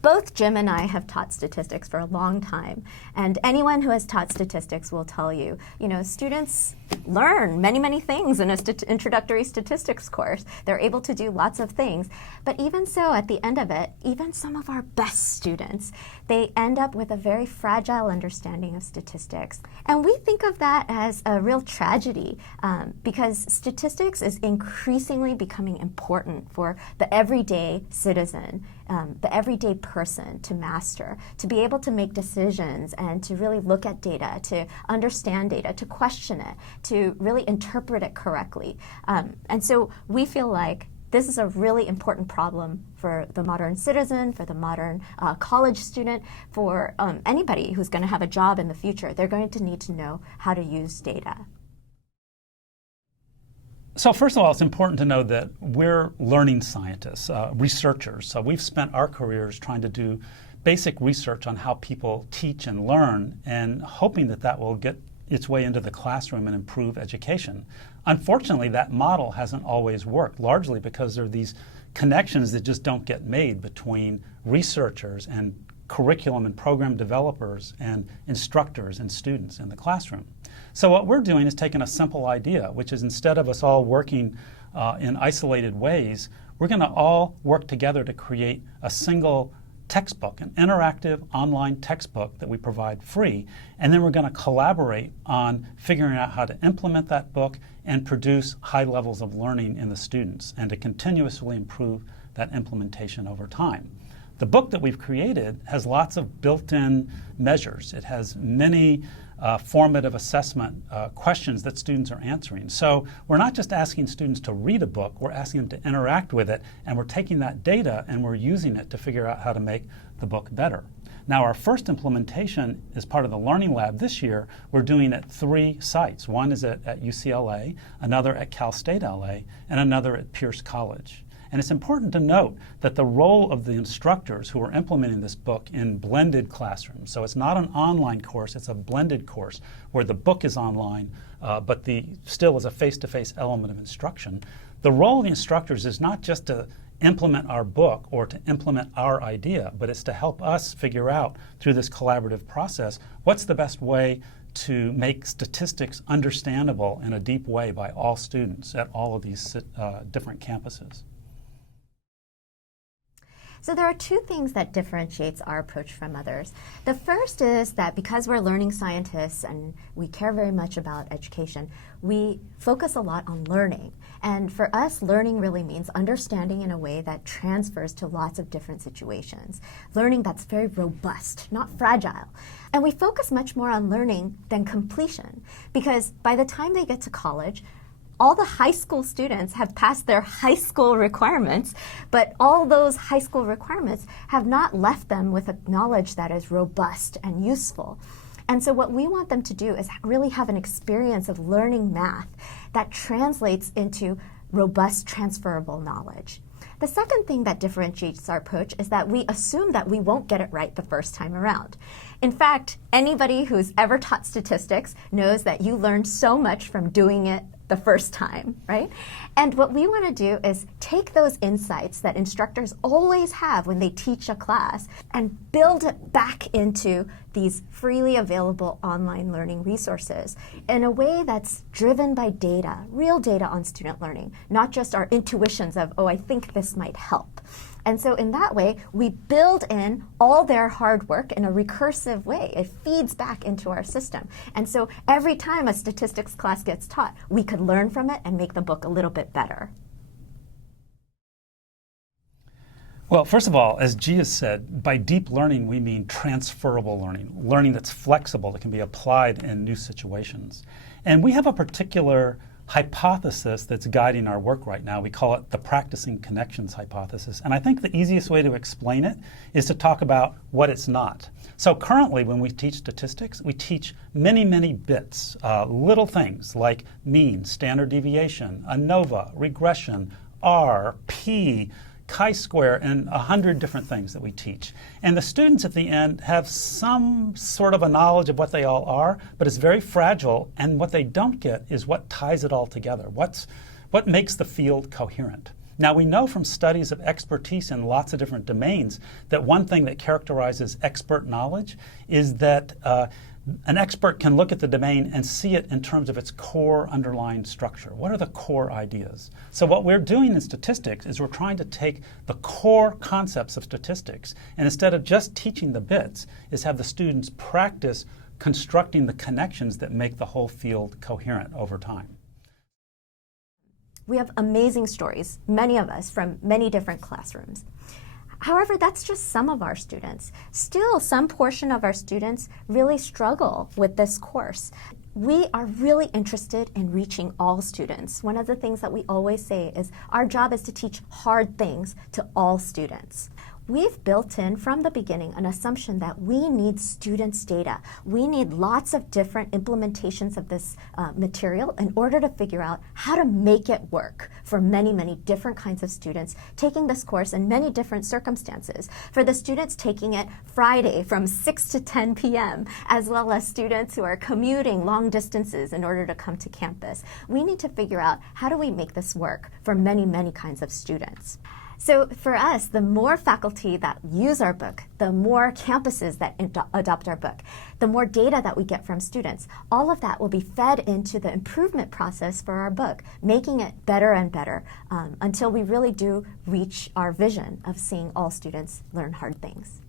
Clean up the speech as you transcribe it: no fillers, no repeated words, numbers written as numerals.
Both Jim and I have taught statistics for a long time, and anyone who has taught statistics will tell you, students learn many, many things in an introductory statistics course. They're able to do lots of things, but even so, at the end of it, even some of our best students, they end up with a very fragile understanding of statistics. And we think of that as a real tragedy because statistics is increasingly becoming important for the everyday citizen, the everyday person to master, to be able to make decisions and to really look at data, to understand data, to question it, to really interpret it correctly. And so we feel like this is a really important problem for the modern citizen, for the modern college student, for anybody who's going to have a job in the future. They're going to need to know how to use data. So first of all, it's important to know that we're learning scientists, researchers. So we've spent our careers trying to do basic research on how people teach and learn, and hoping that that will get its way into the classroom and improve education. Unfortunately, that model hasn't always worked, largely because there are these connections that just don't get made between researchers and curriculum and program developers and instructors and students in the classroom. So what we're doing is taking a simple idea, which is instead of us all working in isolated ways, we're going to all work together to create a single textbook, an interactive online textbook that we provide free, and then we're going to collaborate on figuring out how to implement that book and produce high levels of learning in the students and to continuously improve that implementation over time. The book that we've created has lots of built-in measures. It has many formative assessment questions that students are answering. So we're not just asking students to read a book, we're asking them to interact with it, and we're taking that data and we're using it to figure out how to make the book better. Now, our first implementation is part of the Learning Lab this year. We're doing at 3 sites. One is at UCLA, another at Cal State LA, and another at Pierce College. And it's important to note that the role of the instructors who are implementing this book in blended classrooms, so it's not an online course, it's a blended course where the book is online, but still is a face-to-face element of instruction. The role of the instructors is not just to implement our book or to implement our idea, but it's to help us figure out through this collaborative process what's the best way to make statistics understandable in a deep way by all students at all of these different campuses. So there are 2 things that differentiates our approach from others. The first is that because we're learning scientists and we care very much about education, we focus a lot on learning. And for us, learning really means understanding in a way that transfers to lots of different situations. Learning that's very robust, not fragile. And we focus much more on learning than completion, because by the time they get to college, all the high school students have passed their high school requirements, but all those high school requirements have not left them with a knowledge that is robust and useful. And so what we want them to do is really have an experience of learning math that translates into robust, transferable knowledge. The second thing that differentiates our approach is that we assume that we won't get it right the first time around. In fact, anybody who's ever taught statistics knows that you learn so much from doing it the first time, right? And what we want to do is take those insights that instructors always have when they teach a class and build it back into these freely available online learning resources in a way that's driven by data, real data on student learning, not just our intuitions of, oh, I think this might help. And so in that way, we build in all their hard work in a recursive way. It feeds back into our system. And so every time a statistics class gets taught, we could learn from it and make the book a little bit better. Well, first of all, as Gia said, by deep learning, we mean transferable learning, learning that's flexible, that can be applied in new situations. And we have a particular hypothesis that's guiding our work right now. We call it the practicing connections hypothesis. And I think the easiest way to explain it is to talk about what it's not. So currently, when we teach statistics, we teach many, many bits, little things like mean, standard deviation, ANOVA, regression, R, P, chi-square, and 100 different things that we teach. And the students at the end have some sort of a knowledge of what they all are, but it's very fragile, and what they don't get is what ties it all together. What makes the field coherent? Now, we know from studies of expertise in lots of different domains that one thing that characterizes expert knowledge is that an expert can look at the domain and see it in terms of its core underlying structure. What are the core ideas? So what we're doing in statistics is we're trying to take the core concepts of statistics, and instead of just teaching the bits, is have the students practice constructing the connections that make the whole field coherent over time. We have amazing stories, many of us, from many different classrooms. However, that's just some of our students. Still, some portion of our students really struggle with this course. We are really interested in reaching all students. One of the things that we always say is our job is to teach hard things to all students. We've built in from the beginning an assumption that we need students' data. We need lots of different implementations of this material in order to figure out how to make it work for many, many different kinds of students taking this course in many different circumstances. For the students taking it Friday from 6 to 10 p.m., as well as students who are commuting long distances in order to come to campus. We need to figure out how do we make this work for many, many kinds of students. So for us, the more faculty that use our book, the more campuses that adopt our book, the more data that we get from students, all of that will be fed into the improvement process for our book, making it better and better until we really do reach our vision of seeing all students learn hard things.